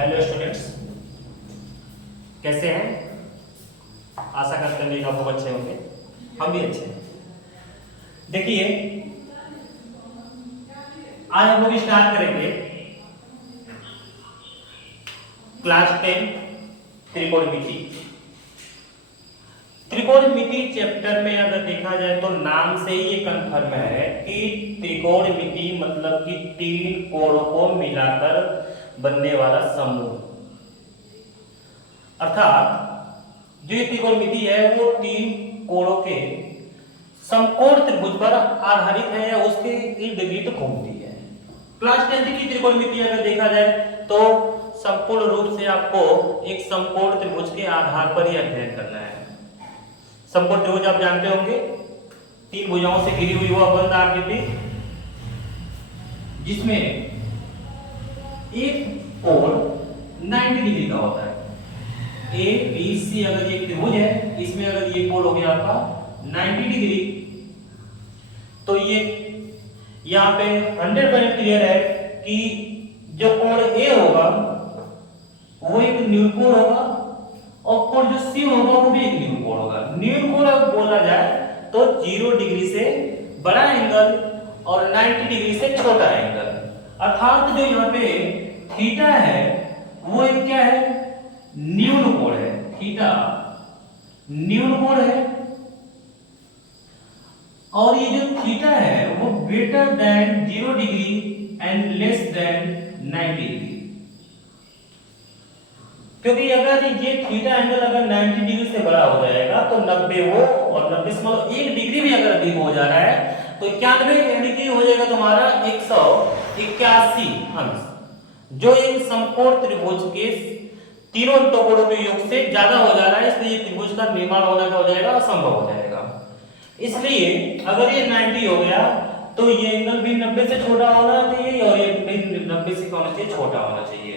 Hello students, कैसे हैं? आशा करते हैं आप लोग अच्छे होंगे। हम भी अच्छे हैं। देखिए, आज हम लोग स्टार्ट करेंगे क्लास 10 त्रिकोणमिति। त्रिकोणमिति चैप्टर में अगर देखा जाए तो नाम से ही ये कंफर्म है कि त्रिकोणमिति मतलब कि तीन कोणों को मिलाकर बनने वाला समूह, अर्थात जो ये त्रिकोणमिति है वो तीन कोणों के समकोण त्रिभुज पर आधारित है या उसके इर्द गिर्द घूमती है। क्लास 10 की त्रिकोणमिति अगर देखा जाए तो संपूर्ण रूप से आपको एक समकोण त्रिभुज के आधार पर ही अध्ययन करना है। समकोण त्रिभुज आप जानते होंगे, तीन भुजाओं से घिरी हुई वह बंद आकृति जिसमें एक कोण 90 डिग्री का होता है। ए बी सी अगर ये त्रिभुज है, इसमें अगर ये कोण हो गया आपका 90 डिग्री, तो ये यहाँ पे 100% क्लियर है कि जो कोण ए होगा वो एक न्यून कोण होगा और कोण जो सी होगा वो भी एक न्यून कोण होगा। न्यून कोण अगर बोला जाए तो 0 डिग्री से बड़ा एंगल और 90 डिग्री से छोटा एंगल, अर्थात जो यहाँ पे थीटा है वो एक क्या है, न्यून कोण है। थीटा न्यून कोण है और ये जो थीटा है वो greater than 0 degree and less than 90 degree, क्योंकि अगर ये थीटा एंगल अगर 90 डिग्री से बड़ा हो जाएगा तो 90 वो और 90 से मतलब 1 डिग्री भी अगर अधिक हो जा रहा है तो 91 डिग्री हो जाएगा तुम्हारा 181 अंश, जो एक समकोण त्रिभुज के तीनों टुकड़ों के योग से ज्यादा हो जा रहा है। इसलिए त्रिभुज का निर्माण होना क्या हो जाएगा, असंभव हो जाएगा। इसलिए अगर ये 90 हो गया तो ये एंगल भी 90 से छोटा होना चाहिए और ये भी 90 से क्या होना चाहिए, छोटा होना चाहिए।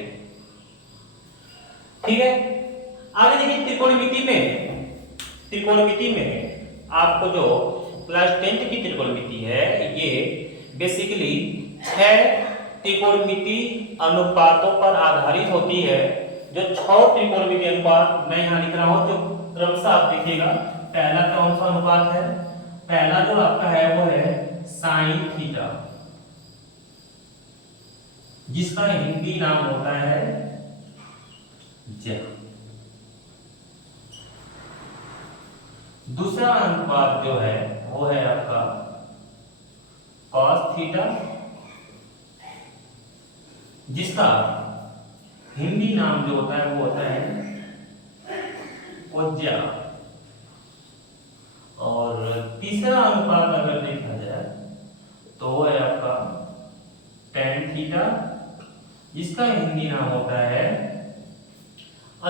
ठीक है, आगे देखिए त्रिकोणमिति में आपको जो क्लास 10 की त्रिकोणमिति है ये बेसिकली 6 त्रिकोणमिति अनुपातों पर आधारित होती है। जो 6 त्रिकोणमिति अनुपात मैं यहाँ लिख रहा हूँ, जो क्रमशः आप देखिएगा। पहला कौन सा अनुपात है? पहला जो आपका है वो है साइन थीटा, जिसका हिंदी नाम होता है ज्या। दूसरा अनुपात जो है वो है आपका कॉस थीटा, जिसका हिंदी नाम जो होता है वो होता है कोज्या। और तीसरा अनुपात अगर देखा जाए तो वो है आपका tan थीटा, जिसका हिंदी नाम होता है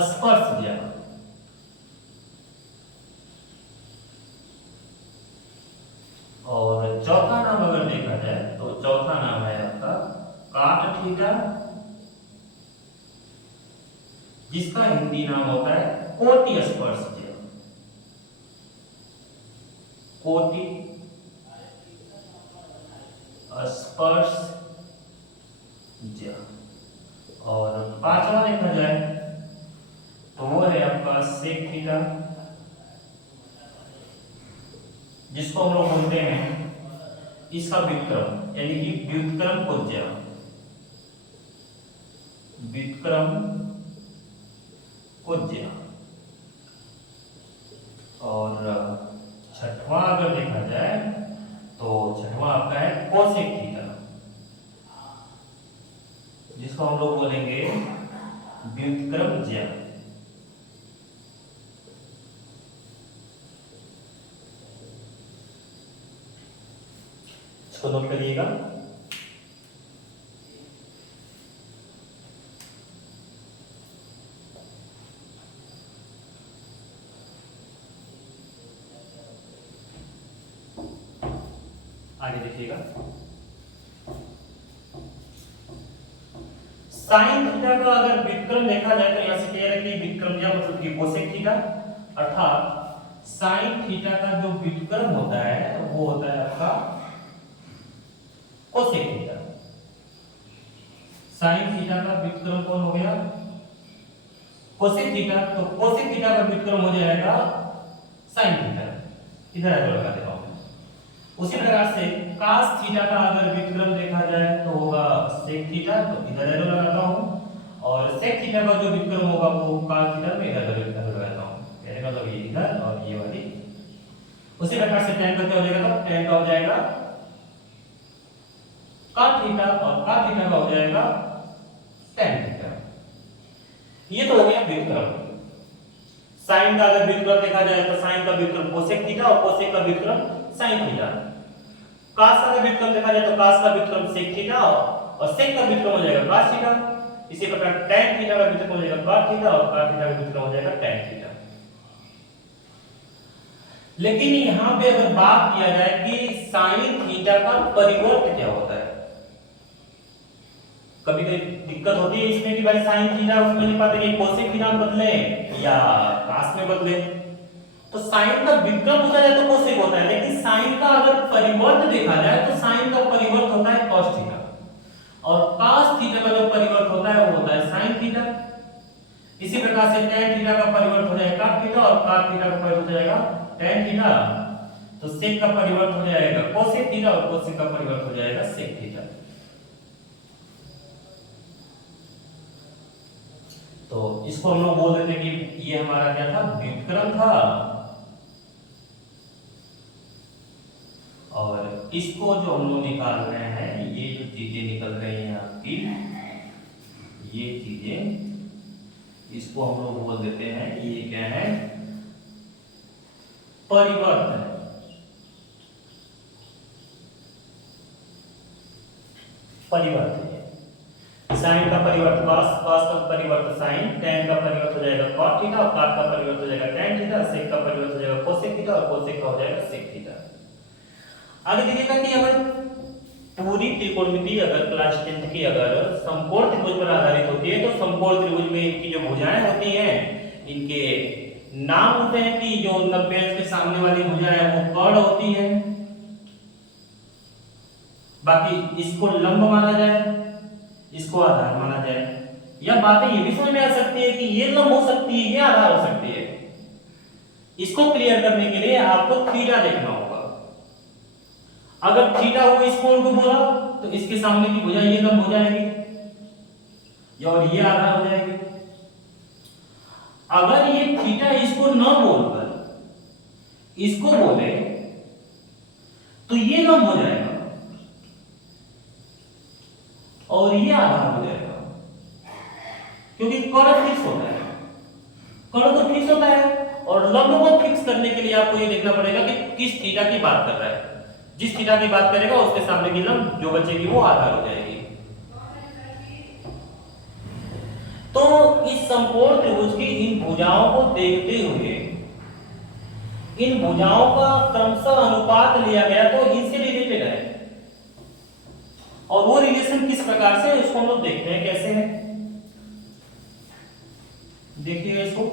स्पर्शज्या। और चौथा नाम अगर देखा जाए तो चौथा नाम है आपका काट थीटा, जिसका हिंदी नाम होता है कोटि स्पर्शज्या। कोटि स्पर्शज्या। और पांचवा देखा जाए तो वो है आपका सेक थीटा, जिसको हम लोग बोलते हैं इसका व्युत्क्रम यानी कि व्युत्क्रम कोज्या। व्युत्क्रम कोज्या। और छठवां अगर देखा जाए तो छठवां आपका है कोसेक थीटा, जिसको हम लोग बोलेंगे व्युत्क्रम ज्या। इसको नोट करिएगा। आगे देखिएगा, साइन थीटा का अगर व्युत्क्रम देखा जाए तो यहां से क्लियर है कि व्युत्क्रम ज्या मतलब कि कोसेक थीटा, अर्थात साइन थीटा का जो व्युत्क्रम होता है वो होता है आपका कोसेक थीटा। साइन थीटा का व्युत्क्रम कौन हो गया, कोसेक थीटा, तो कोसेक थीटा का व्युत्क्रम हो जाएगा साइन थीटा, इधर एरो लगा देता हूं। उसी प्रकार से cos थीटा का अगर व्युत्क्रम देखा जाए तो होगा sec थीटा, तो इधर एरो लगाता हूं, और sec थीटा का जो व्युत्क्रम होगा वो cos थीटा में इधर एरो लगाता हूं, कहने का मतलब ये इधर और ये वाली। उसी प्रकार से tan का क्या हो जाएगा, तो tan का हो जाएगा cos थीटा और cos थीटा का हो जाएगा tan थीटा। ये तो हो गया व्युत्क्रम। साइन का अगर व्युत्क्रम देखा जाए तो साइन का व्युत्क्रम कोसेक थीटा और कोसेक का व्युत्क्रम साइन थीटा। cos का अगर व्युत्क्रम देखा जाए तो cos का व्युत्क्रम sec थीटा और sec का व्युत्क्रम हो जाएगा cos थीटा। इसी प्रकार tan थीटा का व्युत्क्रम हो जाएगा cos थीटा और cos थीटा का व्युत्क्रम हो जाएगा tan थीटा। लेकिन यहां पे अगर बात किया जाए कि sin थीटा का परिवर्त क्या होता है, कभी कभी दिक्कत होती है इसमें कि भाई sin थीटा उसमें नहीं पाते कि कोसेक थीटा में बदले या cos में बदले। तो sin का व्युत्क्रम पूछा जाए तो कोसेक होता है, लेकिन sin का अगर परिवर्त देखा जाए तो sin का परिवर्त होता है cos थीटा, और cos थीटा का जो परिवर्त होता है वो होता है sin थीटा। इसी प्रकार से tan थीटा का परिवर्त हो जाएगा cos थीटा और cos थीटा का परिवर्त हो जाएगा tan थीटा। तो sec का परिवर्त हो जाएगा कोसेक थीटा और कोसेक का परिवर्त हो जाएगा sec थीटा। तो इसको हम लोग बोल देते हैं कि ये हमारा क्या था, व्युत्क्रम था, और इसको जो हम लोग निकाल रहे हैं, ये जो चीजें निकल रही हैं आपकी, ये चीजें, इसको हम लोग बोल देते हैं ये क्या है, परिवर्त है। परिवर्त है साइन का परिवर्त cos, cos का परिवर्त sin, tan का परिवर्त हो जाएगा cot थीटा और cot का परिवर्त हो जाएगा tan थीटा, sec का परिवर्त हो जाएगा cosec थीटा और cosec का हो जाएगा sec थीटा। आगे देखिएगा कि अगर पूरी त्रिकोणमिति अगर क्लास 10th की अगर समकोण त्रिभुज पर आधारित होती है तो समकोण त्रिभुज में इनकी जो भुजाएं होती हैं, इनके नाम होते हैं कि जो 90 अंश के सामने वाली भुजा है वो कर्ण होती है, बाकी इसको लंब माना जाए, इसको आधार माना जाए। या बातें ये भी समझ में आ सकती है कि ये लंब हो सकती है, ये आधार हो सकती है। इसको क्लियर करने के लिए आपको थीटा देखना होगा। अगर थीटा हो इस कोण को बोला तो इसके सामने की भुजा ये लंब हो जाएगी और ये आधार हो जाएगी। अगर ये थीटा इसको न बोलकर इसको बोले तो ये लंब हो जाएगा और ये आधार हो जाएगा, क्योंकि कर्ण फिक्स होता है, कर्ण तो फिक्स होता है, और लंब को फिक्स करने के लिए आपको ये देखना पड़ेगा कि किस थीटा की बात कर रहा है। जिस थीटा की बात करेगा उसके सामने की लंब जो बचेगी वो आधार हो जाएगी। तो इस समकोण त्रिभुज की इन भुजाओं को देखते हुए इन भुजाओं का क्रमशः अनुपात लिया गया तो इनसे रिलेटेड है, और वो रिलेशन किस प्रकार से इसको हम लोग देखते हैं कैसे है। देखिए इसको,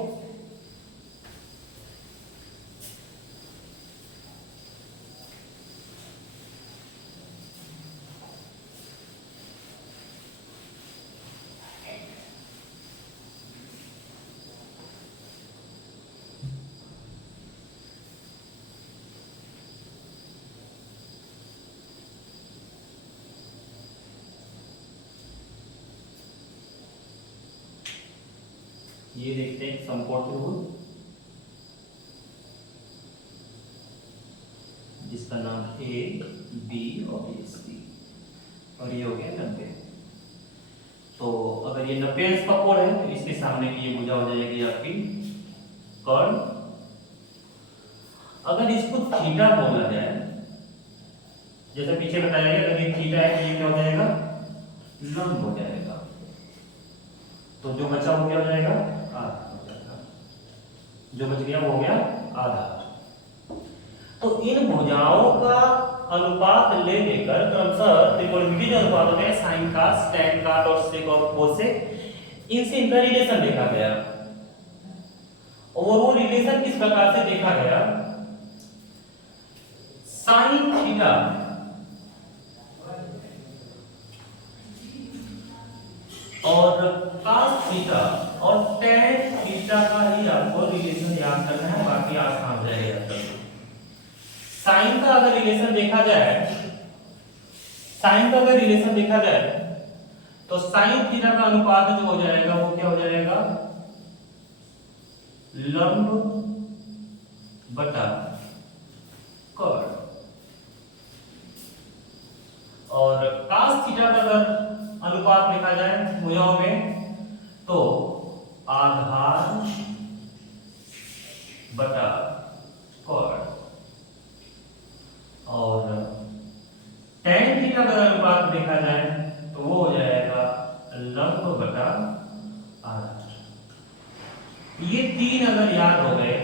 ये देखते हैं समकोण त्रिभुज जिसका नाम ए बी और सी, और ये हो गया 90। तो अगर ये 90 अंश का कोण है तो इसके सामने की ये भुजा हो जाएगी आपकी कर्ण। अगर इसको थीटा बोला जाए, जैसे पीछे बताया गया, अगर ये थीटा है तो ये क्या हो जाएगा, लंब हो जाएगा। तो जो बचा वो क्या हो जाएगा, आधा हो जाएगा, जो बच गया वो हो गया आधा। तो इन भुजाओं का अनुपात ले लेकर क्रमशः त्रिकोणमिति जो अनुपात होते हैं साइन cos, tan cot और sec और cosec, इनसे इनका रिलेशन देखा गया। और वो रिलेशन किस प्रकार से देखा गया, साइन थीटा और cos थीटा और tan थीटा का ही आपको रिलेशन याद करना है, बाकी आसान हो जाएगा याद करना। साइन का अगर रिलेशन देखा जाए, साइन का अगर रिलेशन देखा जाए तो साइन थीटा का अनुपात जो हो जाएगा वो क्या हो जाएगा, लंब बटा कर्ण। और cos थीटा का अगर अनुपात लिखा जाए भुजाओं में तो आधार बटा कर्ण। और tan थीटा का अनुपात देखा जाए तो वो हो जाएगा लंब बटा आधार। ये तीन अगर याद हो गए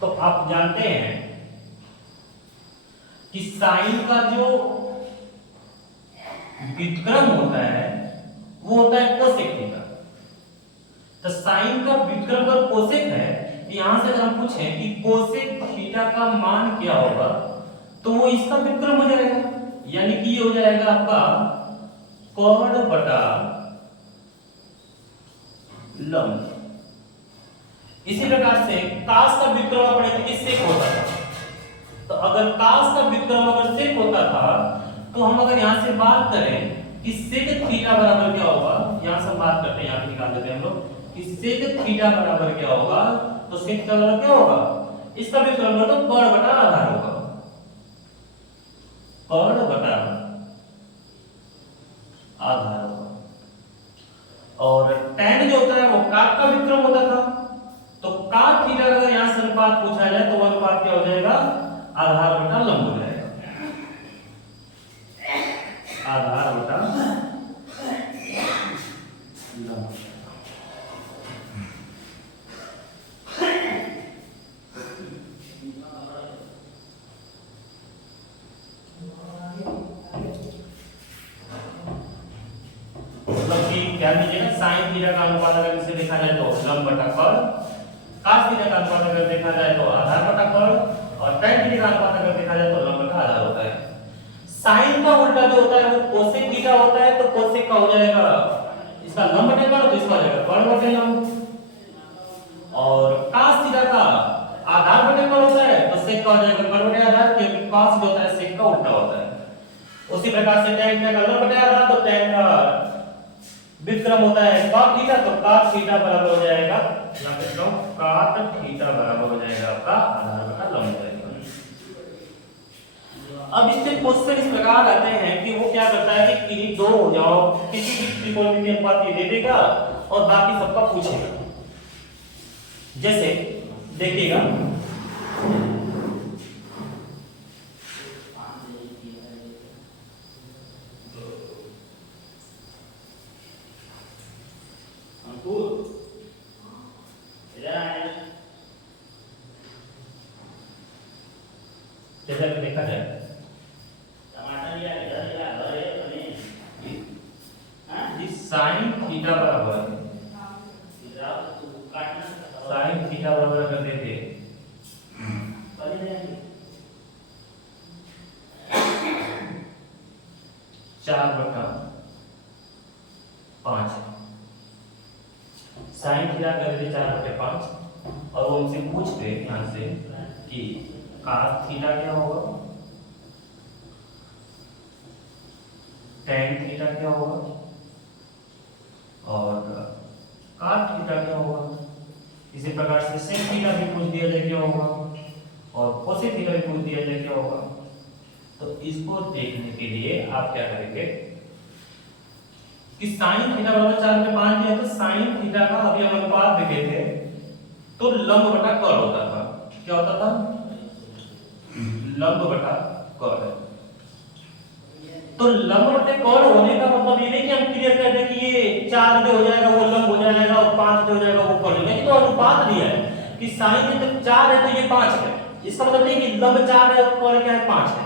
तो आप जानते हैं कि साइन का जो व्युत्क्रम होता है वो होता है कोसेक थीटा। तो साइन का व्युत्क्रम अगर कोसेक है, यहां से अगर हम पूछें कि कोसेक थीटा का मान क्या होगा तो वो इसका व्युत्क्रम हो जाएगा, यानी कि ये हो जाएगा आपका कर्ण बटा लंब। इसी प्रकार से cos का व्युत्क्रम पढ़े थे कि सेक होता था, तो अगर cos का व्युत्क्रम अगर सेक होता था तो हम अगर यहां से बात करें कि सेक थीटा बराबर क्या होगा, यहां से हम बात करते हैं, यहां पे निकाल देते हैं हम लोग कि सेक थीटा बराबर क्या होगा, तो सेक थीटा बराबर क्या होगा, इसका व्युत्क्रम तो कर्ण बटा आधार होगा, कर्ण बटा आधार होगा। और tan जो होता है वो cot का व्युत्क्रम होता था, तो cot थीटा का अगर यहां से अनुपात पूछा जाए तो वो अनुपात क्या हो जाएगा, आधार बटा लंब हो जाएगा, आधार बटा लंब। मतलब कि ध्यान दीजिएगा, साइन थीटा का अनुपात अगर इसे देखा जाए तो लंब बटा कर्ण, cos थीटा का अनुपात अगर देखा जाए तो आधार बटा कर्ण, और tan थीटा का अनुपात अगर देखा जाए तो लंब बटा आधार होता है। साइन का उल्टा जो होता है वो कोसेक थीटा होता है, तो कोसेक का हो जाएगा इसका लंब बटे कर्ण, तो इसका हो जाएगा कर्ण बटे लंब। और cos थीटा का आधार बटे कर्ण होता है तो सेक का हो जाएगा कर्ण बटे आधार, क्योंकि cos जो होता है सेक का उल्टा होता है। उसी प्रकार से tan थीटा का लंब बटे आधार, तो tan का व्युत्क्रम होता है cot थीटा, तो cot थीटा बराबर हो जाएगा, यहां पे लिखो cot थीटा बराबर हो जाएगा आपका आधार बटा लंब हो जाएगा। अब इससे क्वेश्चन इस प्रकार आते हैं कि वो क्या करता है कि किन्हीं दो हो जाओ किसी भी त्रिकोणमितीय अनुपात ये दे देगा और बाकी सबका पूछेगा। जैसे देखिएगा, जैसे देखा जाए साइन थीटा बराबर कर देते 4/5, साइन थीटा कर देते 4/5, और वो हमसे पूछते यहां से कि cos थीटा क्या होगा, tan थीटा क्या होगा और cot थीटा क्या होगा। इसी प्रकार से sec थीटा भी पूछ दिया जाए क्या होगा और cosec थीटा भी पूछ दिया जाए क्या होगा। तो इसको देखने के लिए आप क्या करेंगे कि sin थीटा बराबर 4/5 दिया, तो sin थीटा का अभी हम अनुपात देखे थे तो लंब बटा कर्ण होता था, क्या होता था, लंब बटा कर्ण। तो लंब बटे कर्ण होने का मतलब ये नहीं कि हम क्लियर कर दें कि ये 4 जो हो जाएगा वो लंब हो जाएगा और 5 जो हो जाएगा वो कर्ण हो जाएगा। तो अनुपात दिया है कि साइन में जब 4 है तो ये 5 है, इसका मतलब नहीं कि लंब 4 है और कर्ण क्या है 5 है।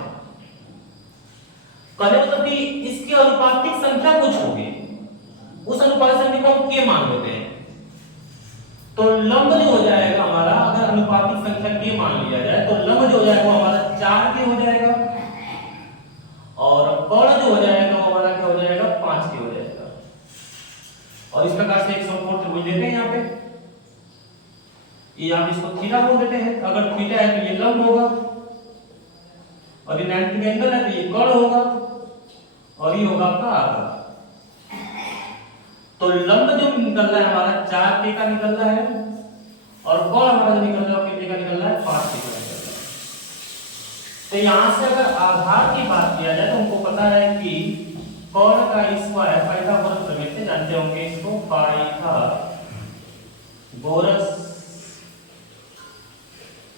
कहने मतलब कि इसकी अनुपातिक संख्या कुछ होगी, उस अनुपातिक संख्या को हम के मान लेते हैं। तो लंब जो हो जाएगा हमारा, अगर अनुपातिक संख्या के मान लिया जाए तो लंब जो हो जाएगा वो हमारा 4 के हो जाएगा और कर्ण जो हो जाएगा वो हमारा क्या हो जाएगा 5 के हो जाएगा। और इस प्रकार से एक समकोण त्रिभुज लेते हैं यहाँ पे, ये आप इसको थीटा बोल देते हैं। अगर थीटा है तो ये लंब होगा, और ये 90 एंगल है तो ये कोण होगा, और ये होगा आपका आधा। तो लंब जो निकल रहा है हमारा 4 का निकल रहा है, और कोण हमारा जो निकल रहा है कितने का निकल रहा है, 5 का निकल रहा है। तो यहां से अगर आधार की बात किया जाए तो हमको पता है कि कोण का स्क्वायर पाइथागोरस प्रमेय से जानते होंगे इसको, पाइथागोरस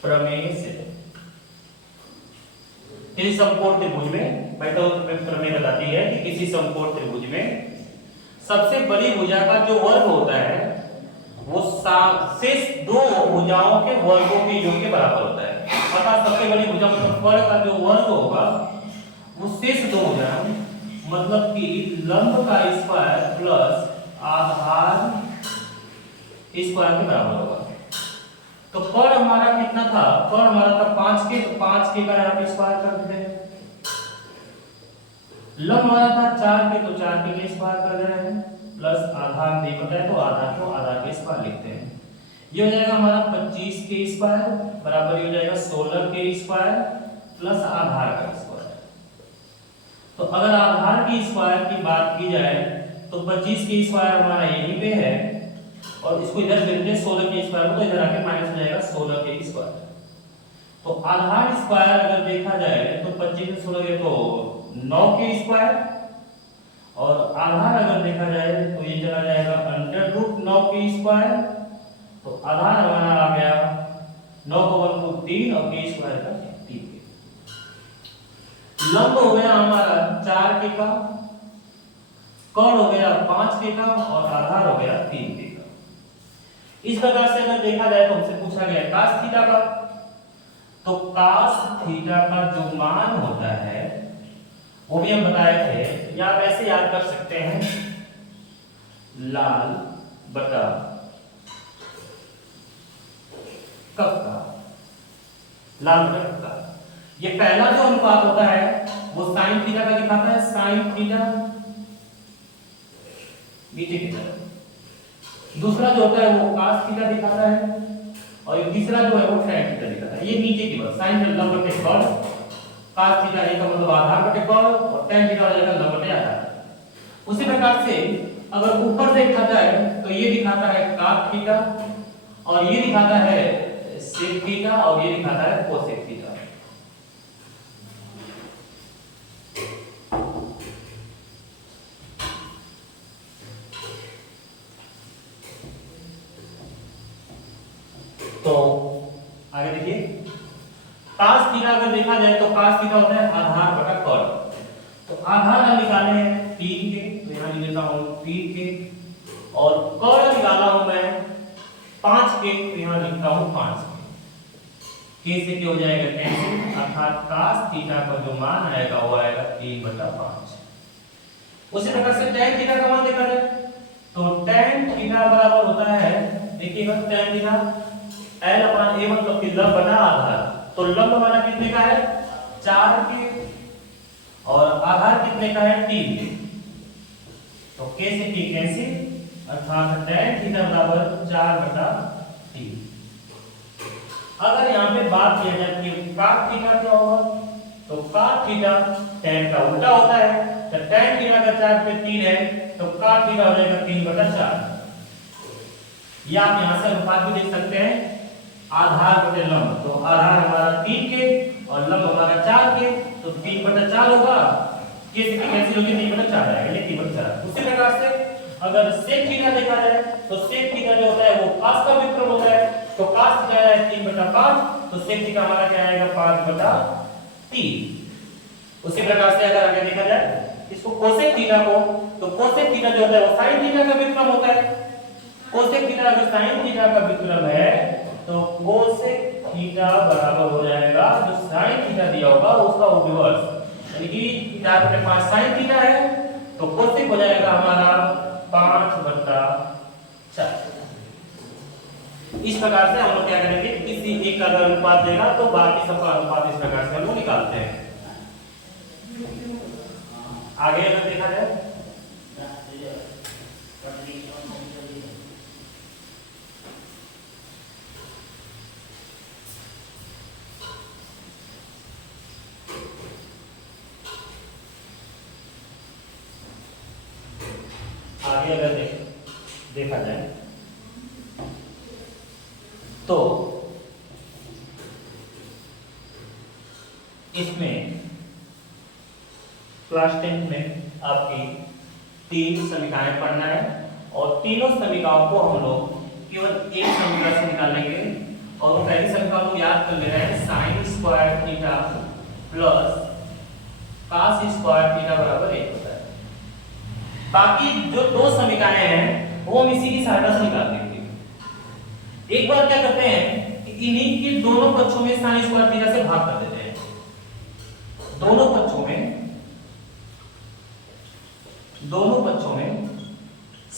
प्रमेय से किसी समकोण त्रिभुज में पाइथागोरस प्रमेय बताती है कि किसी समकोण त्रिभुज में सबसे बड़ी भुजा का जो वर्ग होता है वो शेष दो भुजाओं के वर्गों के योग के बराबर होता है। अर्थात सबसे बड़ी भुजा मतलब कोण का जो वर्ग होगा वो शेष दो भुजाएं, मतलब कि लंब का स्क्वायर प्लस आधार स्क्वायर के बराबर होगा। तो कोण हमारा कितना था, कोण हमारा था 5 के, तो 5 के का यहाँ पे स्क्वायर कर देते हैं। लंब हमारा था 4 के, तो 4 के स्क्वायर कर दे रहे हैं, प्लस आधार नहीं पता है तो आधार को आधार के स्क्वायर लिखते हैं। ये हो जाएगा हमारा 25 के स्क्वायर बराबर हो जाएगा 16 के स्क्वायर प्लस आधार का स्क्वायर। तो अगर आधार की स्क्वायर की बात की जाए तो 25 के स्क्वायर हमारा यहीं पे है, और इसको इधर लेते हैं 16 के स्क्वायर को, तो इधर आके माइनस हो जाएगा 16 के स्क्वायर। तो आधार स्क्वायर अगर देखा जाए तो 25 में 16 गए तो 9 के स्क्वायर, और आधार अगर देखा जाए तो ये चला जाएगा अंडर रूट 9 के स्क्वायर। तो आधार हमारा आ गया 9 का वर्ग 3 और के स्क्वायर का 3 के। लंब हो गया हमारा 4 के का, कोण हो गया 5 के का, और आधार हो गया 3 के का। इस प्रकार से अगर देखा जाए तो हमसे पूछा गया cos थीटा का, तो cos थीटा का जो मान होता है वो भी हम बताए थे, या आप ऐसे याद कर सकते हैं, लाल बटा कब का, लाल बटा कब का। ये पहला जो अनुपात होता है वो sin थीटा का दिखाता है, sin थीटा नीचे की तरफ। दूसरा जो होता है वो cos थीटा दिखाता है, और ये तीसरा जो है वो tan थीटा दिखाता है। ये नीचे की तरफ sin लंब बटे कोण, cos थीटा का मतलब आधार बटे कोण, और tan थीटा हो जाएगा लंब बटे आधार। उसी प्रकार से अगर ऊपर देखा जाए तो ये दिखाता है cos थीटा, और ये दिखाता है sec थीटा, और ये दिखाता है cosec थीटा। तो आगे देखिए, cos थीटा अगर देखा जाए तो cos थीटा होता है आधार बटा कोण। तो आधार हम निकाले हैं 3 के, तो यहां लिख देता हूं 3 के, और कोण निकाला हूं मैं 5 के, तो यहां लिखता हूं 5 के से क्या हो जाएगा कैंसिल, अर्थात cos थीटा का जो मान आएगा वो आएगा 3/5। उसी प्रकार से tan थीटा का मान देखा जाए तो tan थीटा बराबर होता है, देखिएगा tan theta l upon a मतलब कि लंब बटा आधार। तो लंब हमारा कितने का है 4 के, और आधार कितने का है 3 के, तो k से t कैंसिल, अर्थात tan थीटा बराबर 4/3। अगर यहाँ पे बात किया जाए कि cos थीटा क्या होगा, तो cos थीटा tan का उल्टा होता है, तो tan थीटा का 4 पे 3 है, तो cos थीटा हो जाएगा 3/4। या आप यहाँ से अनुपात भी देख सकते हैं, आधार बटे लंब, तो आधार हमारा 3 के और लंब हमारा 4 के, तो 3/4 होगा, के से कैंसिल होके 3/4 आएगा, ये 3/4। उसी प्रकार से अगर sec थीटा देखा जाए तो sec थीटा जो होता है वो cos का व्युत्क्रम होता है, तो cos थीटा है 3/5, तो sec थीटा हमारा क्या आएगा 5/3। उसी प्रकार से अगर आगे देखा जाए इसको cosec थीटा को, तो cosec थीटा जो होता है वो sin थीटा का व्युत्क्रम होता है। cosec थीटा अगर sin थीटा का व्युत्क्रम है तो cosec थीटा बराबर हो जाएगा जो sin थीटा दिया होगा उसका रिवर्स, यानी कि 4/5 sin थीटा है, तो cosec हो जाएगा हमारा 5/4। इस प्रकार से हम लोग क्या करेंगे, किसी एक का अगर अनुपात देगा तो बाकी सबका अनुपात इस प्रकार से हम लोग निकालते हैं। आगे अगर देखा जाए आगे अगर देखा जाए तो इसमें क्लास 10 में आपकी 3 समीकरण पढ़ना है और तीनों समीकरणों को हम लोग केवल एक समीकरण से निकालेंगे और वो पहली समीकरण लोग याद कर ले रहे हैं sin square theta plus cos square theta बराबर 1 होता है। बाकी जो दो समीकरण हैं वो हम इसी की सहायता से निकाल देंगे। एक बार क्या करते हैं कि इन्हीं के दोनों पक्षों में sin स्क्वायर थीटा से भाग कर देते हैं। दोनों पक्षों में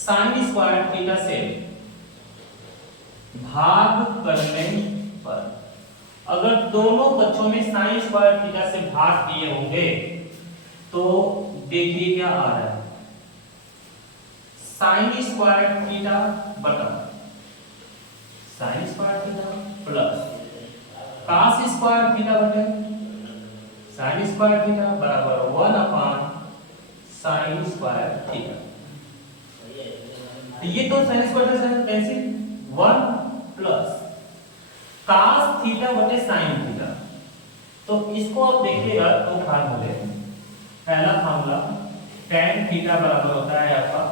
sin स्क्वायर थीटा से भाग करने पर अगर दोनों पक्षों में sin स्क्वायर थीटा से भाग किए होंगे तो देखिए क्या आ रहा है, sin स्क्वायर थीटा बटा sin square theta plus cos square theta बटे sin स्क्वायर थीटा बराबर 1 अपान sin स्क्वायर थीटा। तो ये तो sin square theta cancel 1 plus cos theta बटे sin थीटा। तो इसको आप देखिएगा तो फार्मूले, पहला फार्मूला tan थीटा बराबर होता है आपका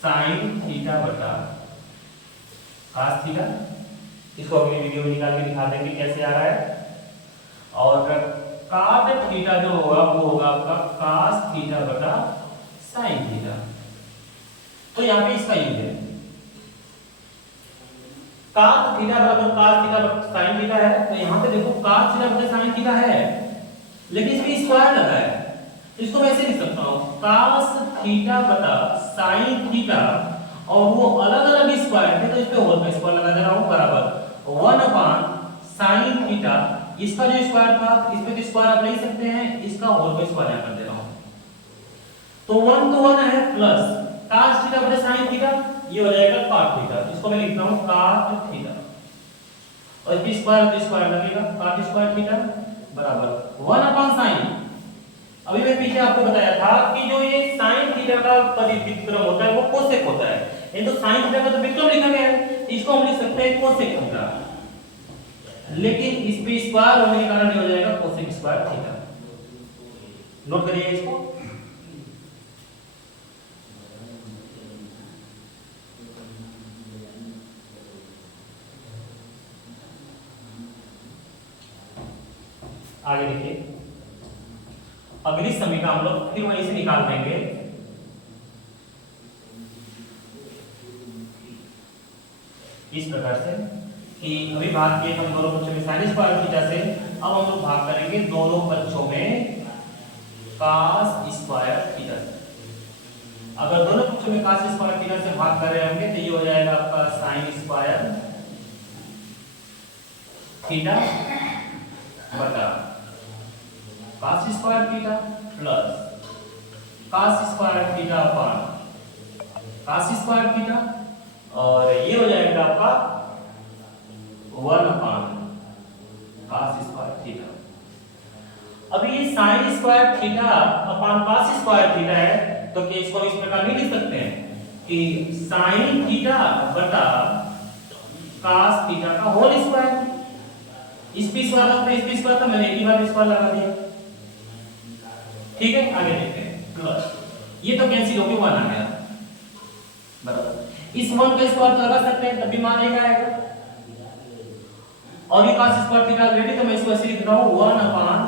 sin थीटा बटा cos थीटा। इसको अगली वीडियो में निकाल के दिखा देंगे कैसे आ रहा है। और cot थीटा जो होगा वो होगा आपका cos थीटा बटा sin थीटा। तो यहाँ पे इसका यूज है cot थीटा बराबर cos थीटा बटा sin थीटा है। तो यहाँ पे देखो cos थीटा बटा sin थीटा है लेकिन इसमें स्क्वायर लगा है, इसको मैं ऐसे लिख सकता हूँ cos थीटा बटा sin थीटा और वो अलग अलग स्क्वायर थे तो इस पे होल का स्क्वायर लगा दे रहा हूँ बराबर 1 अपान sin थीटा। इसका जो स्क्वायर था इस पे तो स्क्वायर आप ले सकते हैं, इसका होल का स्क्वायर यहां कर दे रहा हूं। तो 1 तो 1 है प्लस cos थीटा बटे sin थीटा, ये हो जाएगा cot थीटा। इसको मैं लिखता हूं cot थीटा और इस पे स्क्वायर तो स्क्वायर लगेगा cot स्क्वायर थीटा बराबर 1 अपान sin। अभी मैं पीछे आपको बताया था कि जो ये sin थीटा का परिविक्रम होता है वो कोसेक होता है। ये तो sin थीटा का तो विक्रम लिखा गया है, इसको हम लिख सकते हैं कोसेक थीटा, लेकिन इस पे स्क्वायर होने के कारण ये हो जाएगा कोसेक स्क्वायर थीटा। नोट करिए इसको। आगे देखिए, अगली समीकरण हम लोग फिर वहीं से निकाल देंगे। इस प्रकार से कि अभी भाग किए हम दोनों पक्षों में sin स्क्वायर थीटा से, अब हम लोग भाग करेंगे दोनों पक्षों में cos स्क्वायर थीटा से। अगर दोनों पक्षों में cos स्क्वायर थीटा से भाग कर रहे होंगे तो ये हो जाएगा आपका sin स्क्वायर थीटा बटा cos square theta plus cos square theta upon cos square theta और ये हो जाएगा आपका 1 अपान cos स्क्वायर थीटा। अब ये sin square theta upon cos square theta है तो क्या इसको इस प्रकार नहीं लिख सकते हैं कि sin थीटा बटा cos थीटा का होल स्क्वायर। इस पे स्क्वायर था, इस पे स्क्वायर था, मैंने एक ही बार स्क्वायर लगा दिया। ठीक है, आगे देखते हैं प्लस ये तो कैंसिल होके 1 आ गया बराबर इस 1 का स्क्वायर लगा सकते हैं तब भी मान एक आएगा और ये cos स्क्वायर थीटा ऑलरेडी तो मैं इसको ऐसे लिख रहा हूं 1 अपान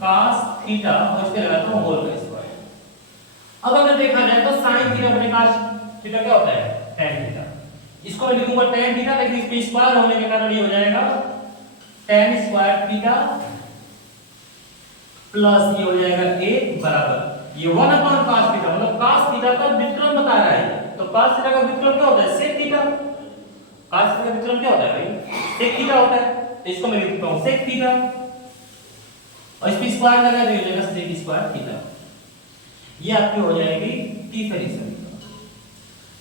cos थीटा और इस पे लगाता हूं होल का स्क्वायर। अब अगर देखा जाए तो sin थीटा बटे cos थीटा क्या होता है tan थीटा। इसको मैं लिखूंगा tan थीटा लेकिन इस पे स्क्वायर होने के कारण ये हो जाएगा tan स्क्वायर थीटा प्लस ये हो जाएगा 1 बराबर ये 1 अपान cos थीटा मतलब cos थीटा का व्युत्क्रम बता रहा है। तो cos थीटा का व्युत्क्रम क्या होता है sec थीटा। cos थीटा का व्युत्क्रम क्या होता है भाई sec थीटा होता है। तो इसको मैं लिखता हूं sec थीटा और इस पे स्क्वायर लगा तो हो जाएगा sec स्क्वायर थीटा। ये आपकी हो जाएगी तीसरी समीकरण।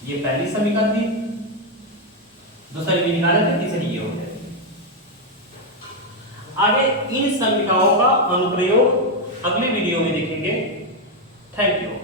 ये पहली समीकरण थी, दूसरी भी निकाले थे, तीसरी ये हो गई। आगे इन समीकरणों का अनुप्रयोग अगले वीडियो में देखेंगे। Thank you.